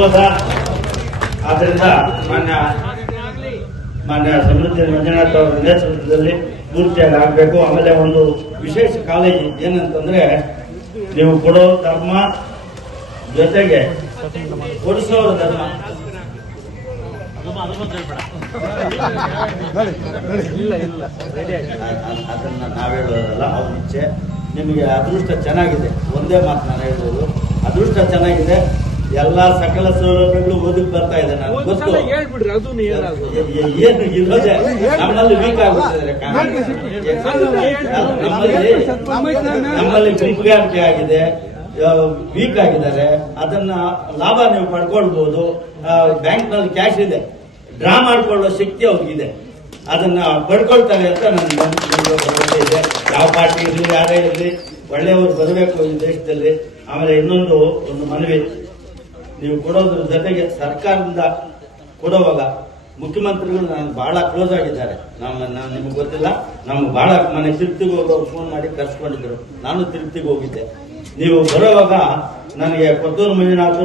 ಮುಗಿಸ್ಬೋದ. ಆದ್ರಿಂದ ಮಾನ್ಯ ಸಮೃದ್ಧಿ ಮಂಜುನಾಥ್ ಅವರ ನೇತೃತ್ವದಲ್ಲಿ ಪೂರ್ತಿಯಾಗಿ ಆಗಬೇಕು. ಆಮೇಲೆ ಒಂದು ವಿಶೇಷ ಕಾಲೇಜು ಏನಂತಂದ್ರೆ, ನೀವು ಕೊಡೋ ಧರ್ಮ ಜೊತೆಗೆ ಕೊಡಿಸೋರ ಧರ್ಮ, ಅದನ್ನ ನಾವು ಹೇಳೋದಲ್ಲ, ಅವ್ರ ಇಚ್ಛೆ. ನಿಮಗೆ ಅದೃಷ್ಟ ಚೆನ್ನಾಗಿದೆ, ಒಂದೇ ಮಾತು ನಾನು ಹೇಳೋದು, ಅದೃಷ್ಟ ಚೆನ್ನಾಗಿದೆ. ಎಲ್ಲಾ ಸಕಲ ಸೌಲಭ್ಯಗಳು ಓದಕ್ ಬರ್ತಾ ಇದೆ. ನನಗೆ ಗೊತ್ತು ಏನು ಇರೋದೇ ನಮ್ಮಲ್ಲಿ ವೀಕ್ ಆಗುತ್ತಿದ್ದಾರೆ. ನಮ್ಮಲ್ಲಿ ಗುಂಪುಗಾರಿಕೆ ಆಗಿದೆ, ವೀಕ್ ಆಗಿದ್ದಾರೆ. ಅದನ್ನ ಲಾಭ ನೀವು ಪಡ್ಕೊಳ್ಬಹುದು. ಬ್ಯಾಂಕ್ ನಲ್ಲಿ ಕ್ಯಾಶ್ ಇದೆ, ಡ್ರಾ ಮಾಡ್ಕೊಳ್ಳೋ ಶಕ್ತಿ ಅವ್ರಿಗಿದೆ. ಅದನ್ನ ಪಡ್ಕೊಳ್ತಾರೆ ಅಂತ ನನ್ನ ಭರವಸೆ ಇದೆ. ಯಾವ ಪಾರ್ಟಿ ಇರಲಿ, ಯಾರೇ ಇರಲಿ, ಒಳ್ಳೆಯವರು ಬರಬೇಕು ಈ ದೇಶದಲ್ಲಿ. ಆಮೇಲೆ ಇನ್ನೊಂದು ಮನವಿ, ನೀವು ಕೊಡೋದ್ರ ಜೊತೆಗೆ ಸರ್ಕಾರದಿಂದ ಕೊಡುವಾಗ ಮುಖ್ಯಮಂತ್ರಿಗಳು ನನಗೆ ಬಹಳ ಕ್ಲೋಸ್ ಆಗಿದ್ದಾರೆ. ನಿಮ್ಗೆ ಗೊತ್ತಿಲ್ಲ, ನಮ್ಗೆ ಬಹಳ ಮನೆ ತಿರುಪ್ತಿಗೆ ಹೋಗೋರು ಫೋನ್ ಮಾಡಿ ಕರ್ಸ್ಕೊಂಡಿದ್ರು. ನಾನು ತಿರುಪ್ತಿಗೆ ಹೋಗಿದ್ದೆ. ನೀವು ಬರೋವಾಗ ನನಗೆ ಕೊತ್ತೂರು ಮಂಜುನಾಥ್,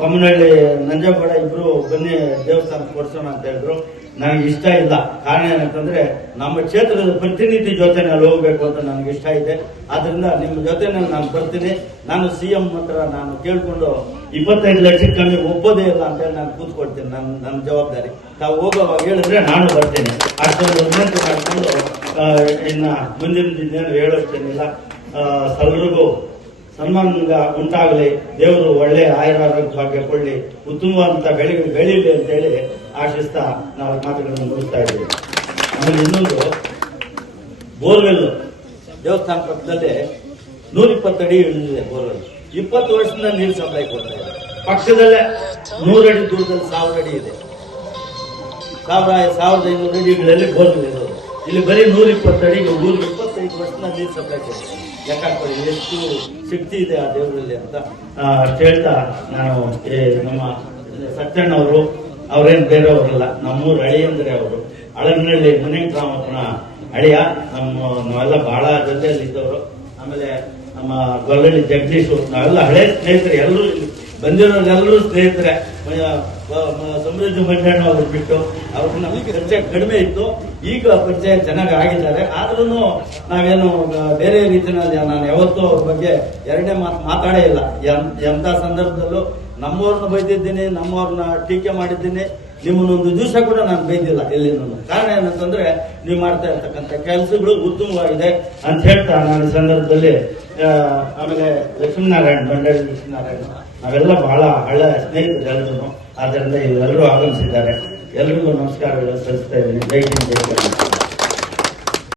ಕೊಮ್ಮನಹಳ್ಳಿ ನಂಜೇಗೌಡ ಇಬ್ರು ಬನ್ನಿ ದೇವಸ್ಥಾನಕ್ಕೆ ಕೊಡ್ಸೋಣ ಅಂತ ಹೇಳಿದ್ರು. ನನಗೆ ಇಷ್ಟ ಇಲ್ಲ. ಕಾರಣ ಏನಂತಂದ್ರೆ, ನಮ್ಮ ಕ್ಷೇತ್ರದ ಪ್ರತಿನಿಧಿ ಜೊತೆ ನಾನು ಹೋಗ್ಬೇಕು ಅಂತ ನನಗೆ ಇಷ್ಟ ಇದೆ. ಆದ್ರಿಂದ ನಿಮ್ಮ ಜೊತೆ ನಾನು ಬರ್ತೀನಿ. ನಾನು ಸಿಎಂ ಹತ್ರ ನಾನು ಕೇಳ್ಕೊಂಡು 25 ಲಕ್ಷಕ್ಕೆ ಕಮ್ಮಿ ಒಪ್ಪೋದೇ ಇಲ್ಲ ಅಂತ ಹೇಳಿ ನಾನು ಕೂತ್ಕೊಡ್ತೀನಿ. ನನ್ನ ಜವಾಬ್ದಾರಿ. ತಾವು ಹೋಗುವಾಗ ಹೇಳಿದ್ರೆ ನಾನು ಬರ್ತೇನೆ. ಅಷ್ಟೊಂದು ವಿನಂತಿ ಮಾಡಿಕೊಂಡು ಇನ್ನ ಮುಂದಿನ ಹೇಳೋಷ್ಟೇನಿಲ್ಲ. ಎಲ್ಲರಿಗೂ ಸನ್ಮಾನ ಉಂಟಾಗಲಿ, ದೇವರು ಒಳ್ಳೆ ಆಯುರಾರೋಗ್ಯ ಭಾಗ್ಯ ಕೊಡಲಿ, ಉತ್ತಮವಾದಂತ ಬೆಳೀಲಿ ಅಂತ ಹೇಳಿ ಆಶಿಸ್ತಾ ನಾವು ಮಾತುಗಳನ್ನು ಮುಗಿಸ್ತಾ ಇದ್ದೀವಿ. ಆಮೇಲೆ ಇನ್ನೊಂದು, ಬೋರ್ವೆಲ್ ದೇವಸ್ಥಾನ ಪಕ್ಕದಲ್ಲೇ 120 ಅಡಿ ಇಳಿದಿದೆ ಬೋರ್ವೆಲ್. 20 ವರ್ಷದಿಂದ ನೀರು ಸಪ್ಲೈ ಕೊಡ್ತಾ ಇದೆ. ಪಕ್ಕದಲ್ಲೇ 100 ಅಡಿ ದೂರದಲ್ಲಿ 1000 ಅಡಿ ಇದೆ. 1500 ಅಡಿಗಳಲ್ಲಿ ಬೋರ್ವೆಲ್ ಇರೋದು. ಇಲ್ಲಿ ಬರೀ 120 ಅಡಿಗೆ 125 ವರ್ಷದಿಂದ ನೀರು ಸಪ್ಲೈ ಕೊಡ್ತಾರೆ. ಲೆಕ್ಕಾಕೊಳ್ಳಿ ಎಷ್ಟು ಶಕ್ತಿ ಇದೆ ಆ ದೇವರಲ್ಲಿ ಅಂತ ಹೇಳ್ತಾ, ನಾನು ನಮ್ಮ ಸತ್ಯಣ್ಣವರು ಅವರೇನು ಬೇರೆಯವರಲ್ಲ, ನಮ್ಮೂರು ಅಳಿಯಂದ್ರೆ ಅವರು ಅಳನಹಳ್ಳಿ ಮುನಿರಾಮಪ್ಪನ ಅಳಿಯ. ನಾವೆಲ್ಲ ಬಹಳ ಜೊತೆಯಲ್ಲಿ ಇದ್ದವರು. ಆಮೇಲೆ ನಮ್ಮ ಗೊಲ್ಲಳ್ಳಿ ಜಗದೀಶ್, ನಾವೆಲ್ಲ ಹಳೆ ಸ್ನೇಹಿತರೆ. ಎಲ್ಲರೂ ಬಂದಿರೋರೆಲ್ಲರೂ ಸ್ನೇಹಿತರೆ. ಸಮೃದ್ಧಿ ಮಂಜಣ್ಣ ಅವ್ರು ಬಿಟ್ಟು ಅವ್ರನ್ನ ಪರಿಚಯ ಕಡಿಮೆ ಇತ್ತು. ಈಗ ಪರಿಚಯ ಚೆನ್ನಾಗಿ ಆಗಿದ್ದಾರೆ. ಆದ್ರೂ ನಾವೇನು ಬೇರೆ ರೀತಿಯಲ್ಲಿ ನಾನು ಯಾವತ್ತೂ ಅವ್ರ ಬಗ್ಗೆ ಎರಡನೇ ಮಾತಾಡೇ ಇಲ್ಲ. ಎಂತ ಸಂದರ್ಭದಲ್ಲೂ ನಮ್ಮವ್ರನ್ನ ಬೈದಿದ್ದೀನಿ, ನಮ್ಮವ್ರನ್ನ ಟೀಕೆ ಮಾಡಿದ್ದೀನಿ. ನಿಮ್ಮನ್ನೊಂದು ದಿವಸ ಕೂಡ ನಾನು ಬೈದಿಲ್ಲ ಎಲ್ಲಿನೂ. ಕಾರಣ ಏನಂತಂದ್ರೆ, ನೀವು ಮಾಡ್ತಾ ಇರ್ತಕ್ಕಂಥ ಕೆಲಸಗಳು ಉತ್ತಮವಾಗಿದೆ ಅಂತ ಹೇಳ್ತಾ ನಾನು ಈ ಸಂದರ್ಭದಲ್ಲಿ ಆಮೇಲೆ ಲಕ್ಷ್ಮೀನಾರಾಯಣ, ಬಂಡಾಳಿ ಲಕ್ಷ್ಮೀನಾರಾಯಣ, ನಾವೆಲ್ಲ ಬಹಳ ಹಳೆ ಸ್ನೇಹಿತರು ಎಲ್ಲರೂ. ಆದ್ದರಿಂದ ಇವರೆಲ್ಲರೂ ಆಗಮಿಸಿದ್ದಾರೆ. ಎಲ್ರಿಗೂ ನಮಸ್ಕಾರಗಳು ಸಲ್ಲಿಸ್ತಾ ಇದ್ದೀನಿ. ಜೈ ಹಿಂದ್, ಜೈ ಕರ್ನಾಟಕ.